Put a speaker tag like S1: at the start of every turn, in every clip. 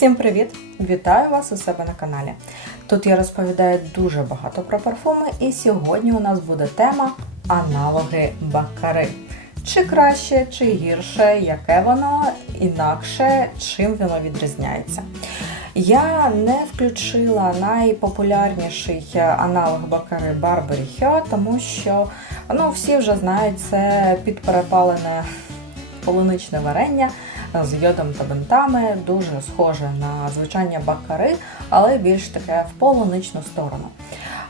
S1: Всім привіт! Вітаю вас у себе на каналі. Тут я розповідаю дуже багато про парфуми, і сьогодні у нас буде тема аналоги бакари. Чи краще, чи гірше, яке воно, інакше, чим воно відрізняється. Я не включила найпопулярніший аналог бакари Burberry Hyo, тому що ну, всі вже знають це підперепалене полуничне варення з йодом та бинтами, дуже схоже на звичайні бакари, але більш таке в полуничну сторону.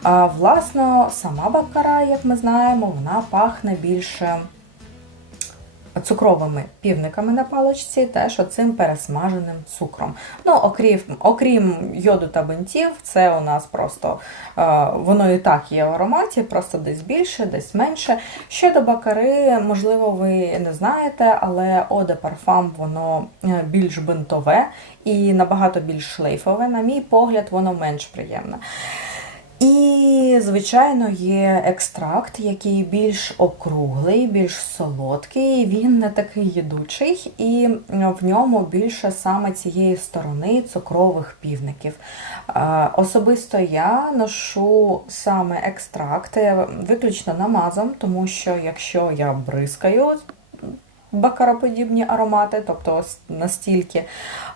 S1: А, власно, сама бакара, як ми знаємо, вона пахне більше цукровими півниками на паличці, теж оцим пересмаженим цукром. Ну, окрім, окрім йоду та бинтів, це у нас просто е, воно і так є в ароматі, просто десь більше, десь менше. Щодо бакари, можливо, ви не знаєте, але Оде Парфам воно е, більш бинтове і набагато більш шлейфове. На мій погляд, воно менш приємне. І, звичайно, є екстракт, який більш округлий, більш солодкий, він не такий їдучий, і в ньому більше саме цієї сторони цукрових півників. Особисто я ношу саме екстракти виключно намазом, тому що якщо я бризкаю бакароподібні аромати, тобто настільки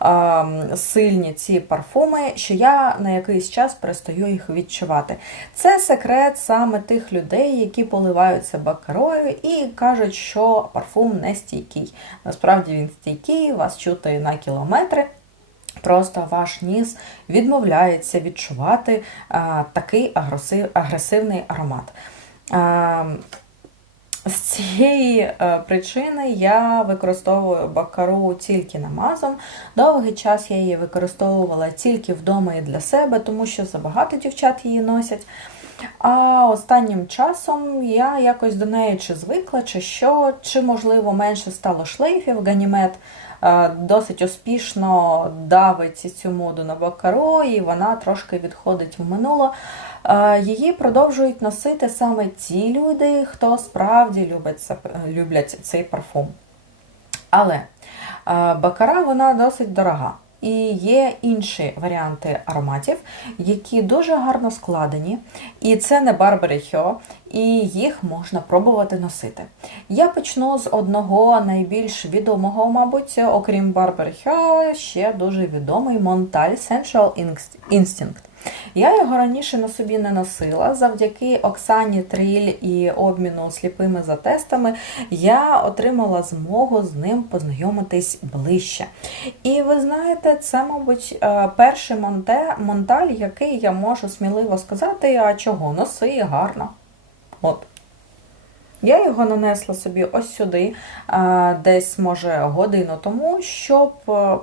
S1: е, сильні ці парфуми, що я на якийсь час перестаю їх відчувати. Це секрет саме тих людей, які поливаються бакарою і кажуть, що парфум не стійкий. Насправді він стійкий, вас чути на кілометри. Просто ваш ніс відмовляється відчувати а, такий агресив, агресивний аромат. А, з цієї е, причини я використовую бакару тільки намазом. Довгий час я її використовувала тільки вдома і для себе, тому що забагато дівчат її носять. А останнім часом я якось до неї чи звикла, чи що, чи, можливо, менше стало шлейфів. Ганімет е, досить успішно давить цю моду на бакару, і вона трошки відходить в минуло. Е, її продовжують носити саме ті люди, хто справді любить, люблять цей парфум. Але е, бакара вона досить дорога. І є інші варіанти ароматів, які дуже гарно складені. І це не Hyo, і їх можна пробувати носити. Я почну з одного найбільш відомого, мабуть, окрім Hyo, ще дуже відомий Montal Sensual Instinct. Я його раніше на собі не носила. Завдяки Оксані Тріль і обміну сліпими затестами я отримала змогу з ним познайомитись ближче. І ви знаєте, це, мабуть, е, перший монте, монталь, який я можу сміливо сказати, а чого носи гарно. От. Я його нанесла собі ось сюди, е, десь, може, годину тому, щоб е,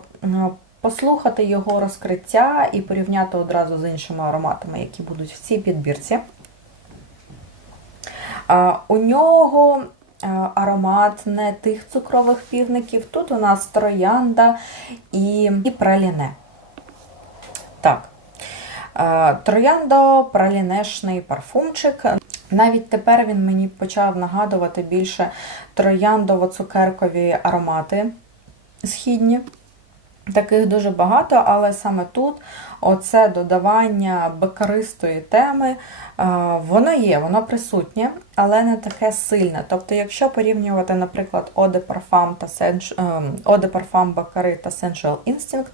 S1: послухати його розкриття і порівняти одразу з іншими ароматами, які будуть в цій підбірці. У нього аромат не тих цукрових півників. Тут у нас троянда і, і праліне. Так. Трояндо пралінешний парфумчик. Навіть тепер він мені почав нагадувати більше трояндово-цукеркові аромати східні. Таких дуже багато, але саме тут оце додавання бекаристої теми, воно є, воно присутнє, але не таке сильне. Тобто, якщо порівнювати, наприклад, Eau de Parfum Eau Parfum Бакари та Sensual Instinct,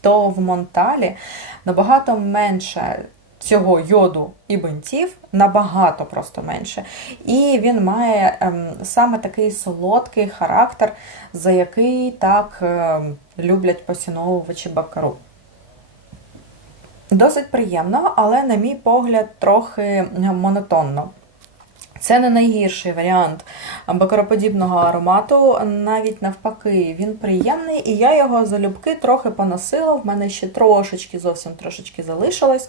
S1: то в Монталі набагато менше цього йоду і бинтів набагато просто менше. І він має ем, саме такий солодкий характер, за який так ем, люблять посіновувачі бакару. Досить приємно, але, на мій погляд, трохи монотонно. Це не найгірший варіант бакароподібного аромату, навіть навпаки, він приємний, і я його залюбки трохи поносила, в мене ще трошечки, зовсім трошечки залишилось.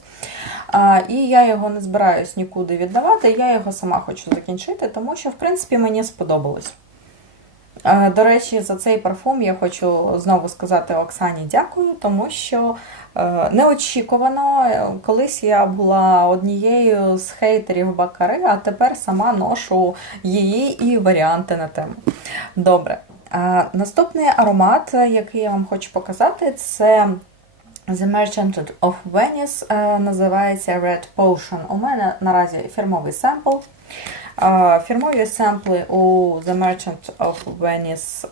S1: І я його не збираюсь нікуди віддавати, я його сама хочу закінчити, тому що, в принципі, мені сподобалось. До речі, за цей парфум я хочу знову сказати Оксані дякую, тому що е, неочікувано, колись я була однією з хейтерів Бакари, а тепер сама ношу її і варіанти на тему. Добре. Наступний аромат, який я вам хочу показати, це The Merchant of Venice е, називається Red Potion. У мене наразі фірмовий семпл. Фірмові семпли у The Merchant of Venice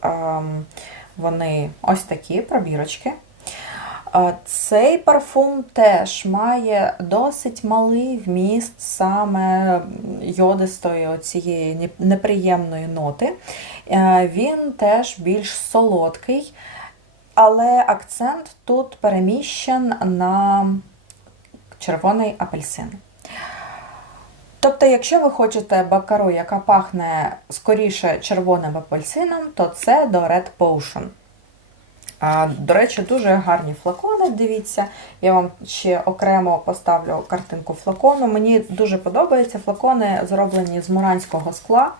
S1: вони ось такі пробірочки. Цей парфум теж має досить малий вміст саме йодистої цієї неприємної ноти. Він теж більш солодкий, але акцент тут переміщен на червоний апельсин. Тобто, якщо ви хочете бакару, яка пахне скоріше червоним апельсином, то це до Red Potion. А, До речі, дуже гарні флакони. Дивіться, я вам ще окремо поставлю картинку флакону. Мені дуже подобаються флакони, зроблені з муранського скла.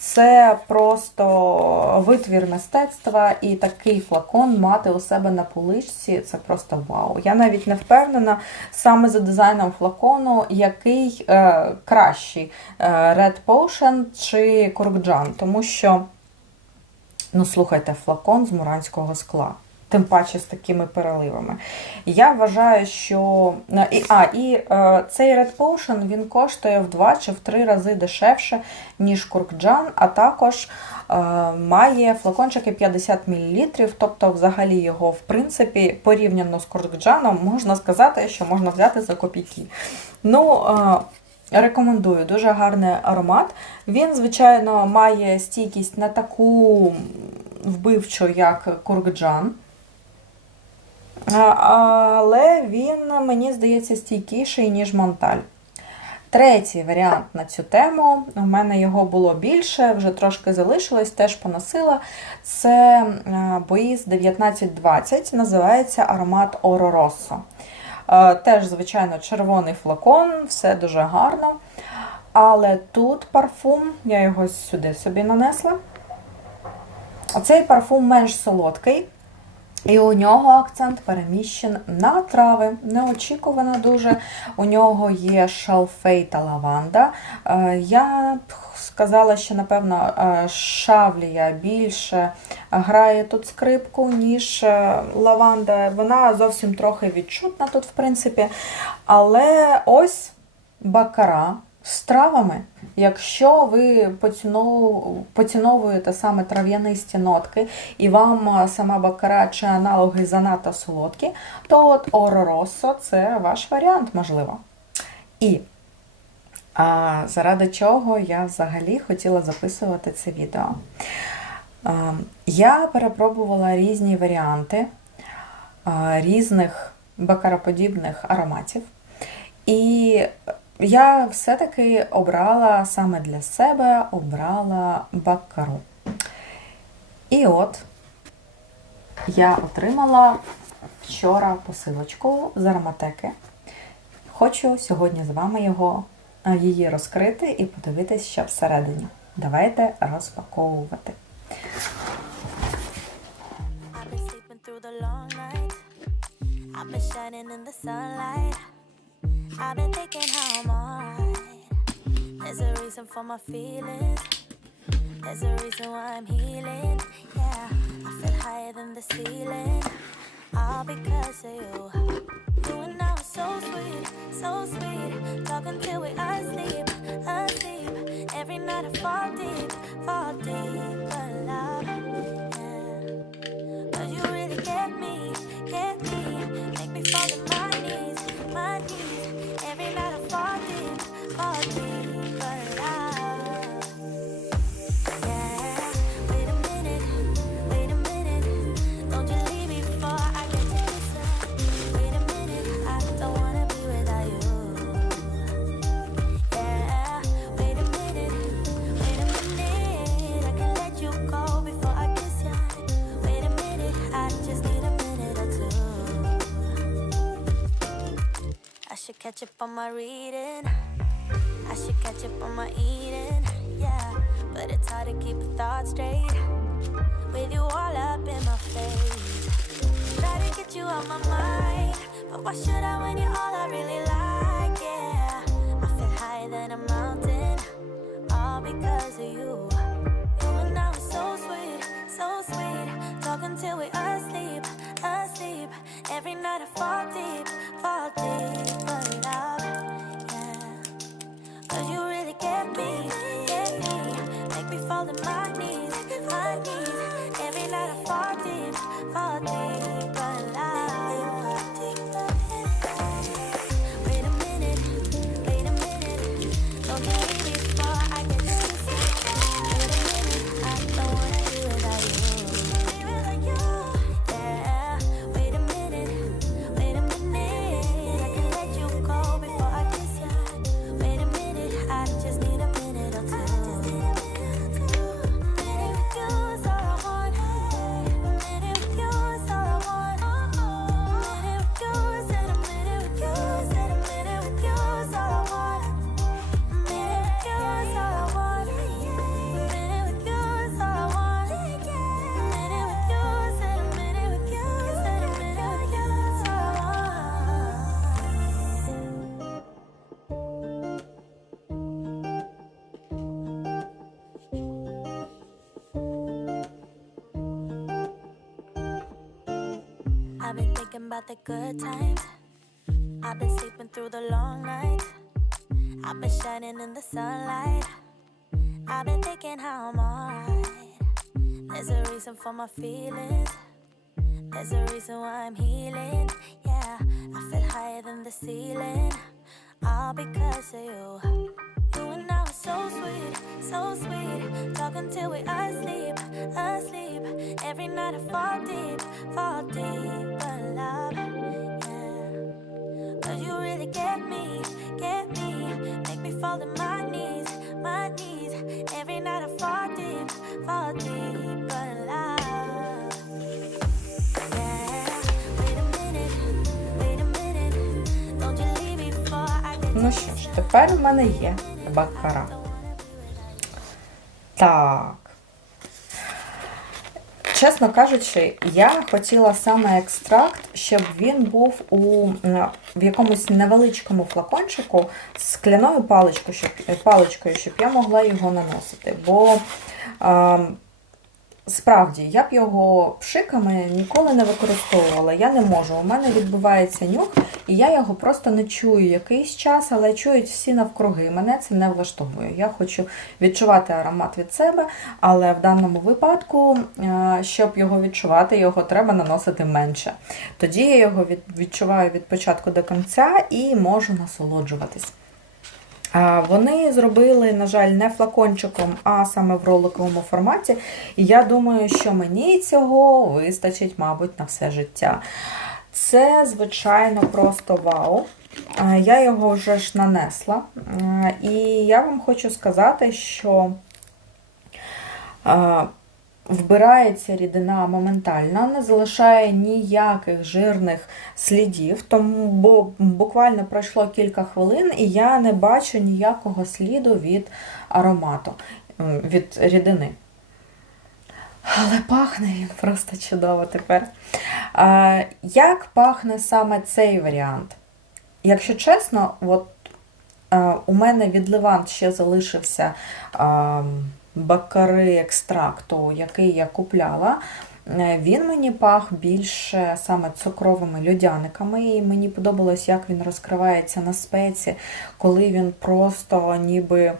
S1: Це просто витвір мистецтва, і такий флакон мати у себе на поличці це просто вау. Я навіть не впевнена саме за дизайном флакону, який е, кращий е, Red Potion чи Курджан. тому що. Ну, слухайте, флакон з муранського скла. Тим паче з такими переливами. Я вважаю, що. е, І, а, і е, цей Red Potion він коштує в 2 чи в 3 рази дешевше, ніж Куркджан, а також е, має флакончики 50 мл. Тобто, взагалі, його, в принципі, порівняно з Куркджаном, можна сказати, що можна взяти за копійки. Ну, е, Рекомендую, дуже гарний аромат. Він, звичайно, має стійкість не таку вбивчу, як Куркджан. Але він, мені здається, стійкіший, ніж Монталь. Третій варіант на цю тему. У мене його було більше, вже трошки залишилось, теж поносила. Це Боїз 1920, називається аромат Оро Россо. Е, Теж, звичайно, червоний флакон, все дуже гарно. Але тут парфум, я його сюди собі нанесла. Цей парфум менш солодкий, і у нього акцент переміщен на трави. Неочікувано дуже. У нього є шалфей та лаванда. Е, Я б сказала, що, напевно, е, шавлія більше грає тут скрипку, ніж е, лаванда. Вона зовсім трохи відчутна тут, в принципі. Але ось бакара з травами. Якщо ви поціновуєте саме трав'янисті нотки, і вам сама бакара чи аналоги занадто солодкі, то от Оро Россо – це ваш варіант, можливо. І а, заради чого я взагалі хотіла записувати це відео. А, я перепробувала різні варіанти а, різних бакароподібних ароматів. І я все-таки обрала саме для себе обрала баккару. І от я отримала вчора посилочку з ароматеки. Хочу сьогодні з вами його, її розкрити і подивитись, що всередині. Давайте розпаковувати.
S2: I've been shining in the sunlight. I've been thinking how I'm alright. There's a reason for my feelings. There's a reason why I'm healing. Yeah, I feel higher than the ceiling. All because of you. You and I were so sweet, so sweet. Talking till we asleep, asleep. Every night I fall deep, fall deep. Catch up on my reading. I should catch up on my eating. Yeah, but it's hard to keep a thought straight with you all up in my face. Try to get you out my mind, but why should I when you're all I really like? The good times. I've been sleeping through the long nights. I've been shining in the sunlight. I've been thinking how I'm alright. There's a reason for my feelings. There's a reason why I'm healing. Yeah, I feel higher than the ceiling. All because of you. You and I were so sweet, so sweet. Talking till we asleep, asleep. Every night I fall deep, fall deep. But love, get me, get me. Make me fall to my knees, my knees. Every night I fall deep, fall deep. But love, yeah. Wait a minute, wait a minute. Don't you leave before I get
S1: Ну що ж, тепер в мене є баккара. Так. Чесно кажучи, я хотіла саме екстракт, щоб він був у, в якомусь невеличкому флакончику з скляною паличкою, щоб, паличкою, щоб я могла його наносити. Бо ем, Справді, я б його пшиками ніколи не використовувала. Я не можу. У мене відбувається нюх, і я його просто не чую якийсь час, але чують всі навкруги. Мене це не влаштовує. Я хочу відчувати аромат від себе, але в даному випадку, е, щоб його відчувати, його треба наносити менше. Тоді я його від- відчуваю від початку до кінця і можу насолоджуватись. Вони зробили, на жаль, не флакончиком, а саме в роликовому форматі. І я думаю, що мені цього вистачить, мабуть, на все життя. Це, звичайно, просто вау. Я його вже ж нанесла. І я вам хочу сказати, що вбирається рідина моментально, не залишає ніяких жирних слідів, тому бо буквально пройшло кілька хвилин, і я не бачу ніякого сліду від аромату, від рідини. Але пахне він просто чудово тепер. А, як пахне саме цей варіант? Якщо чесно, от е, у мене від Левант ще залишився е, бакари екстракту, який я купляла. Е, Він мені пах більше саме цукровими льодяниками, і мені подобалось, як він розкривається на спеці, коли він просто ніби е,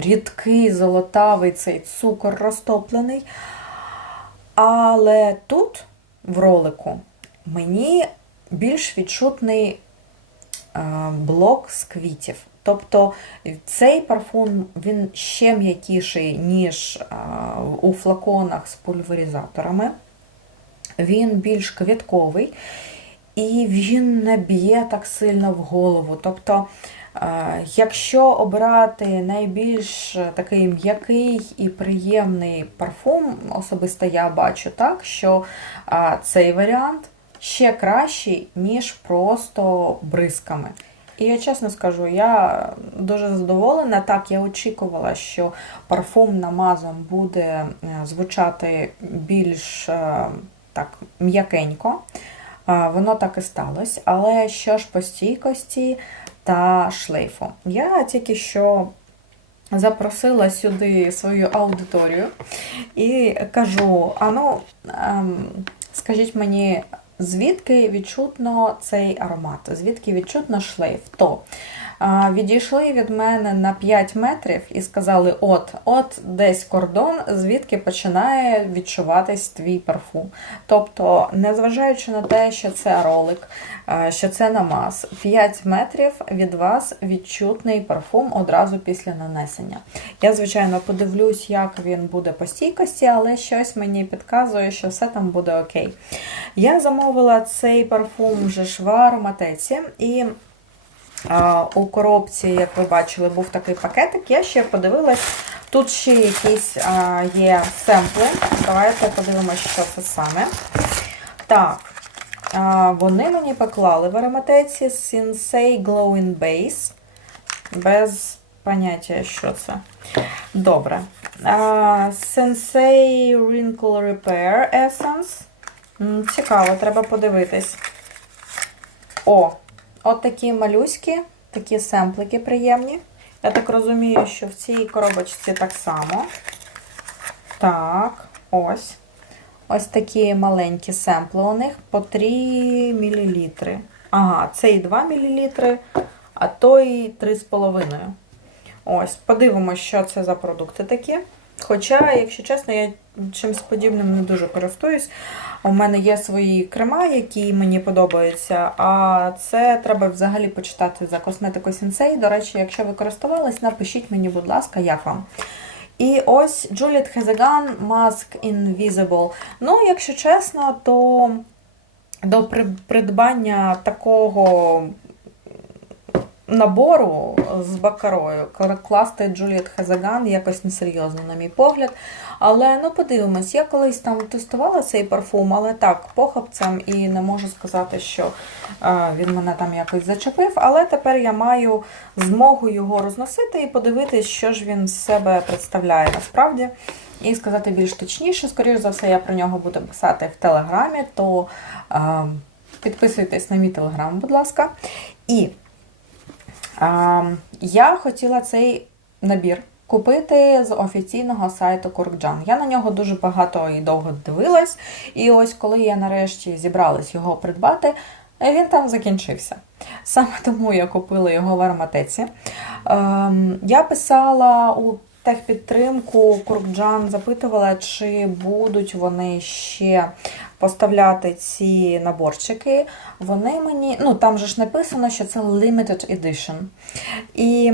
S1: рідкий, золотавий цей цукор розтоплений. Але тут, в ролику, мені більш відчутний е, блок з квітів. Тобто цей парфум він ще м'якіший, ніж е, у флаконах з пульверизаторами. Він більш квітковий і він не б'є так сильно в голову. Тобто, е, якщо обирати найбільш такий м'який і приємний парфум, особисто я бачу так, що е, цей варіант ще кращий, ніж просто бризками. І я чесно скажу, я дуже задоволена. Так, я очікувала, що парфум намазом буде е, звучати більш е, так м'якенько. Е, Воно так і сталося. Але що ж по стійкості та шлейфу? Я тільки що запросила сюди свою аудиторію і кажу: а ну, ем, скажіть мені, звідки відчутно цей аромат, звідки відчутно шлейф. То відійшли від мене на 5 метрів і сказали: от, от десь кордон, звідки починає відчуватись твій парфум. Тобто, незважаючи на те, що це ролик, що це намаз, 5 метрів від вас відчутний парфум одразу після нанесення. Я, звичайно, подивлюсь, як він буде по стійкості, але щось мені підказує, що все там буде окей. Я замовила цей парфум вже ж в ароматеці і. У коробці, як ви бачили, був такий пакетик. Я ще подивилась. Тут ще якісь є семпли. Давайте подивимося, що це саме. Так, вони мені поклали в ароматеці Sensei Glowing Base. Без поняття, що це. Добре. Sensei Wrinkle Repair Essence. Цікаво, треба подивитись. О, от такі малюські, такі семплики приємні. Я так розумію, що в цій коробочці так само. Так, ось. Ось такі маленькі семпли у них по 3 мл. Ага, цей 2 мл, а той 3,5. Ось, подивимося, що це за продукти такі. Хоча, якщо чесно, я чимось подібним не дуже користуюсь. У мене є свої крема, які мені подобаються, а це треба взагалі почитати за косметику Sensei. До речі, якщо ви користувались, напишіть мені, будь ласка, як вам. І ось Juliet Hazegan Mask Invisible. Ну, якщо чесно, то до придбання такого набору з бакарою класти Juliet Hazegan якось несерйозно, на мій погляд. Але ну подивимось, я колись там тестувала цей парфум, але так, похапцем і не можу сказати, що е, він мене там якось зачепив. Але тепер я маю змогу його розносити і подивитись, що ж він з себе представляє насправді. І сказати більш точніше, скоріш за все, я про нього буду писати в Телеграмі, то е, підписуйтесь на мій телеграм, будь ласка. І я хотіла цей набір купити з офіційного сайту Куркджан. Я на нього дуже багато і довго дивилась, і ось коли я нарешті зібралась його придбати, він там закінчився. Саме тому я купила його в ароматеці. Ем, я писала у техпідтримку Куркджан, запитувала, чи будуть вони ще поставляти ці наборчики. Вони мені, ну там же ж написано, що це limited edition і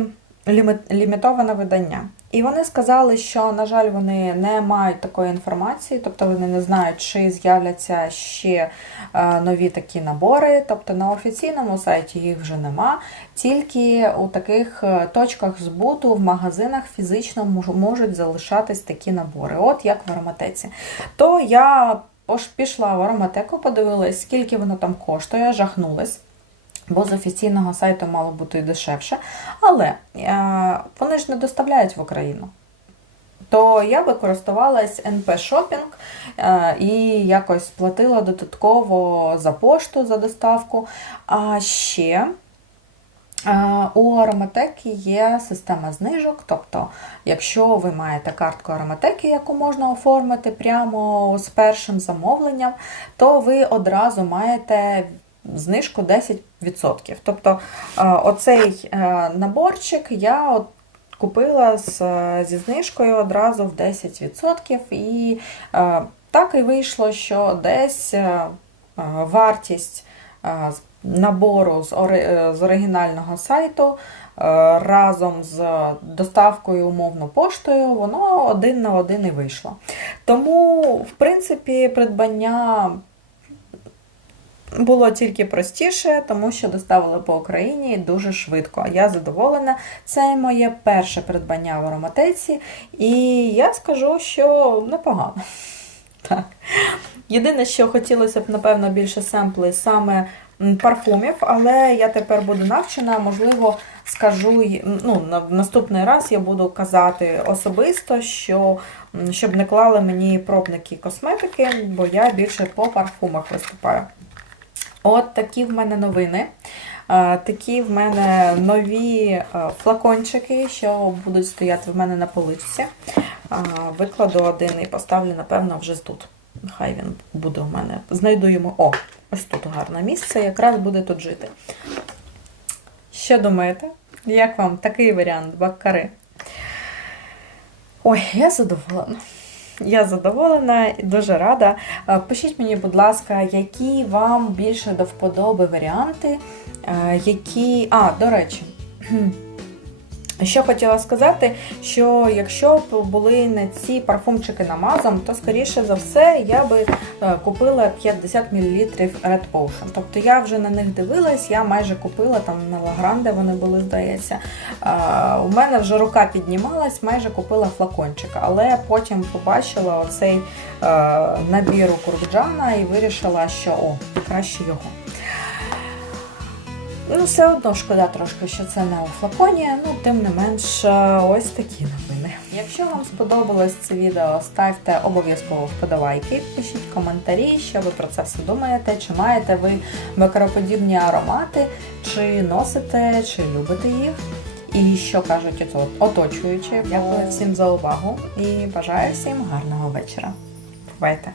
S1: лімітоване видання. І вони сказали, що, на жаль, вони не мають такої інформації, тобто вони не знають, чи з'являться ще е, нові такі набори. Тобто на офіційному сайті їх вже нема. Тільки у таких е, точках збуту в магазинах фізично можуть залишатись такі набори, от як в ароматеці. То я пішла в ароматеку, подивилась, скільки воно там коштує, жахнулась. Бо з офіційного сайту мало бути і дешевше. Але е, вони ж не доставляють в Україну. То я би користувалась НП Shopping е, і якось платила додатково за пошту за доставку. А ще у ароматеки є система знижок. Тобто, якщо ви маєте картку ароматеки, яку можна оформити прямо з першим замовленням, то ви одразу маєте знижку 10%. Тобто е, оцей е, наборчик я от купила з, е, зі знижкою одразу в 10%. І е, так і вийшло, що десь е, е, вартість е, набору з, ори, е, з оригінального сайту е, разом з доставкою умовно поштою, воно один на один і вийшло. Тому, в принципі, придбання було тільки простіше, тому що доставили по Україні дуже швидко. Я задоволена. Це моє перше придбання в ароматеці, і я скажу, що непогано. Так. Єдине, що хотілося б, напевно, більше семпли саме парфумів, але я тепер буду навчена, можливо, скажу ну, на наступний раз я буду казати особисто, що щоб не клали мені пробники косметики, бо я більше по парфумах виступаю. От такі в мене новини. Такі в мене нові флакончики, що будуть стояти в мене на поличці. Викладу один і поставлю, напевно, вже тут. Хай він буде у мене. Знайду йому. О, ось тут гарне місце, якраз буде тут жити. Що думаєте? Як вам такий варіант баккари? Ой, я задоволена. Я задоволена і дуже рада. Е, Пишіть мені, будь ласка, які вам більше до вподоби варіанти, е, які. А, до речі. Що хотіла сказати, що якщо б були не ці парфумчики намазом, то скоріше за все я би е, купила 50 мл Red Potion. Тобто я вже на них дивилась, я майже купила там на Лагранде вони були, здається. У мене вже рука піднімалась, майже купила флакончик, але потім побачила оцей е, набір у Курбджана і вирішила, що о, краще його. Ну, все одно шкода трошки, що це не у флаконі, ну тим не менш, е, ось такі новини. Якщо вам сподобалось це відео, ставте обов'язково вподобайки, пишіть коментарі, що ви про це все думаєте, чи маєте ви бакароподібні аромати, чи носите, чи любите їх. І що кажуть ото- оточуючі. Дякую всім за увагу і бажаю всім гарного вечора. Бувайте!